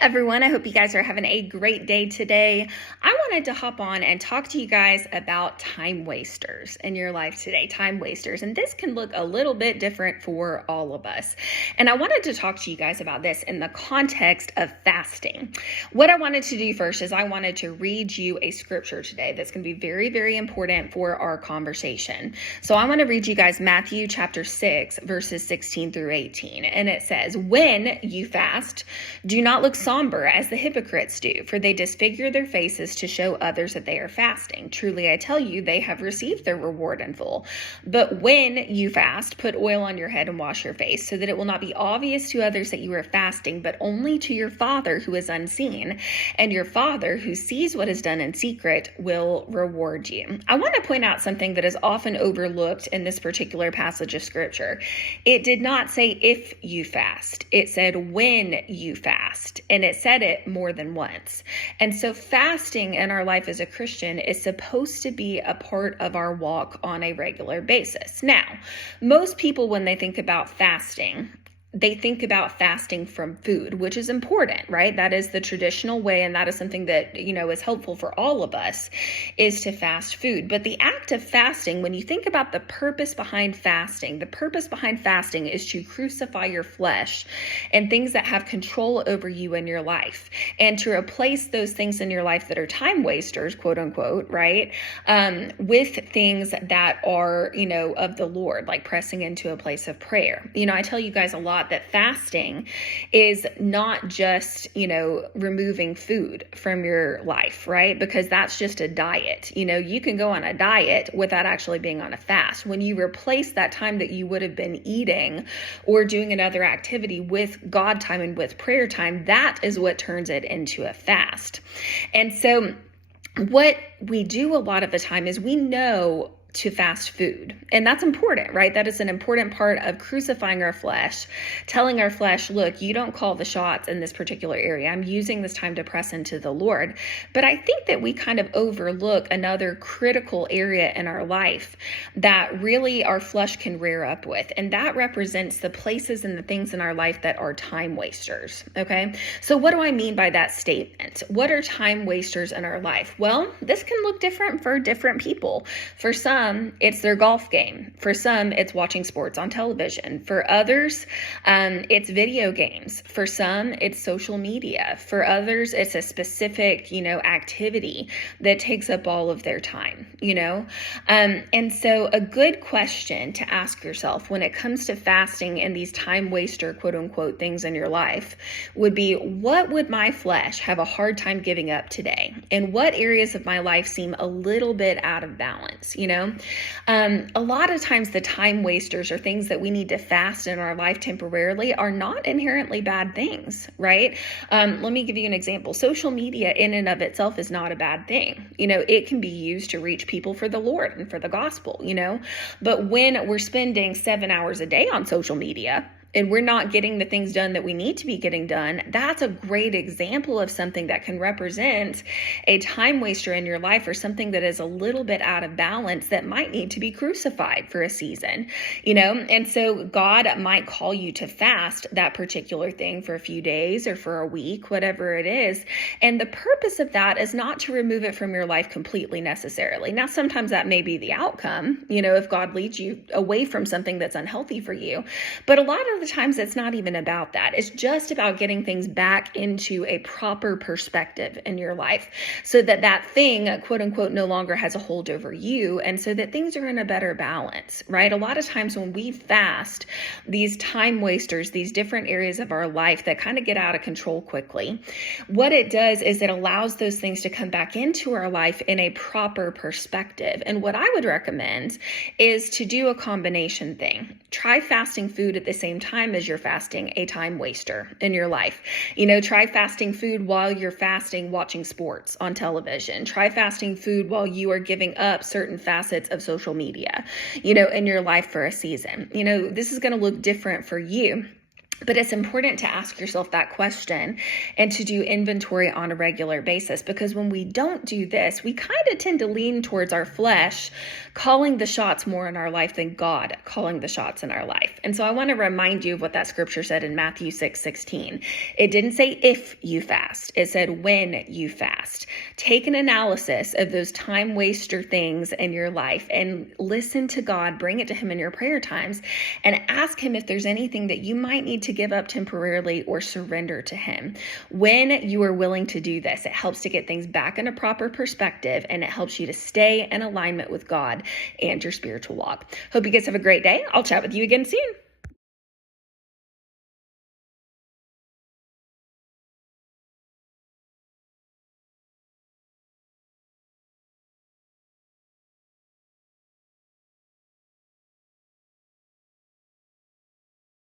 Everyone, I hope you guys are having a great day today. I wanted to hop on and talk to you guys about time wasters in your life today, time wasters. And this can look a little bit different for all of us. And I wanted to talk to you guys about this in the context of fasting. What I wanted to do first is I wanted to read you a scripture today that's going to be very, very important for our conversation. So I want to read you guys Matthew chapter 6, verses 16 through 18. And it says, "When you fast, do not look somber as the hypocrites do, for they disfigure their faces to show others that they are fasting. Truly, I tell you, they have received their reward in full. But when you fast, put oil on your head and wash your face, so that it will not be obvious to others that you are fasting, but only to your Father who is unseen. And your Father who sees what is done in secret will reward you." I want to point out something that is often overlooked in this particular passage of scripture. It did not say if you fast. It said when you fast. And it said it more than once. And so fasting in our life as a Christian is supposed to be a part of our walk on a regular basis. Now, most people, when they think about fasting, they think about fasting from food, which is important, right? That is the traditional way, and that is something that, is helpful for all of us, is to fast food. But the act of fasting, when you think about the purpose behind fasting, the purpose behind fasting is to crucify your flesh and things that have control over you in your life, and to replace those things in your life that are time wasters, quote unquote, right? With things that are, of the Lord, like pressing into a place of prayer. I tell you guys a lot that fasting is not just, removing food from your life, right? Because that's just a diet. You can go on a diet without actually being on a fast. When you replace that time that you would have been eating or doing another activity with God time and with prayer time, that is what turns it into a fast. And so what we do a lot of the time is we know to fast food. And that's important, right? That is an important part of crucifying our flesh, telling our flesh, look, you don't call the shots in this particular area. I'm using this time to press into the Lord. But I think that we kind of overlook another critical area in our life that really our flesh can rear up with. And that represents the places and the things in our life that are time wasters. Okay. So what do I mean by that statement? What are time wasters in our life? Well, this can look different for different people. For some, it's their golf game. For some, it's watching sports on television. For others, it's video games. For some, it's social media. For others, it's a specific, activity that takes up all of their time, And so a good question to ask yourself when it comes to fasting and these time waster, quote unquote, things in your life would be, what would my flesh have a hard time giving up today? And what areas of my life seem a little bit out of balance, A lot of times the time wasters or things that we need to fast in our life temporarily are not inherently bad things, right? Let me give you an example. Social media in and of itself is not a bad thing. It can be used to reach people for the Lord and for the gospel, But when we're spending 7 hours a day on social media, and we're not getting the things done that we need to be getting done, that's a great example of something that can represent a time waster in your life, or something that is a little bit out of balance that might need to be crucified for a season, And so God might call you to fast that particular thing for a few days or for a week, whatever it is. And the purpose of that is not to remove it from your life completely necessarily. Now, sometimes that may be the outcome, if God leads you away from something that's unhealthy for you. But a lot of the times it's not even about that. It's just about getting things back into a proper perspective in your life, so that that thing, quote unquote, no longer has a hold over you, and so that things are in a better balance, right? A lot of times when we fast, these time wasters, these different areas of our life that kind of get out of control quickly, what it does is it allows those things to come back into our life in a proper perspective. And what I would recommend is to do a combination thing. Try fasting food at the same time as you're fasting a time waster in your life. Try fasting food while you're fasting watching sports on television. Try fasting food while you are giving up certain facets of social media, in your life for a season. This is going to look different for you. But it's important to ask yourself that question and to do inventory on a regular basis, because when we don't do this, we kind of tend to lean towards our flesh calling the shots more in our life than God calling the shots in our life. And so I want to remind you of what that scripture said in Matthew 6:16. It didn't say if you fast, it said when you fast. Take an analysis of those time waster things in your life and listen to God, bring it to him in your prayer times, and ask him if there's anything that you might need to give up temporarily or surrender to him. When you are willing to do this, it helps to get things back in a proper perspective, and it helps you to stay in alignment with God and your spiritual walk. Hope you guys have a great day. I'll chat with you again soon.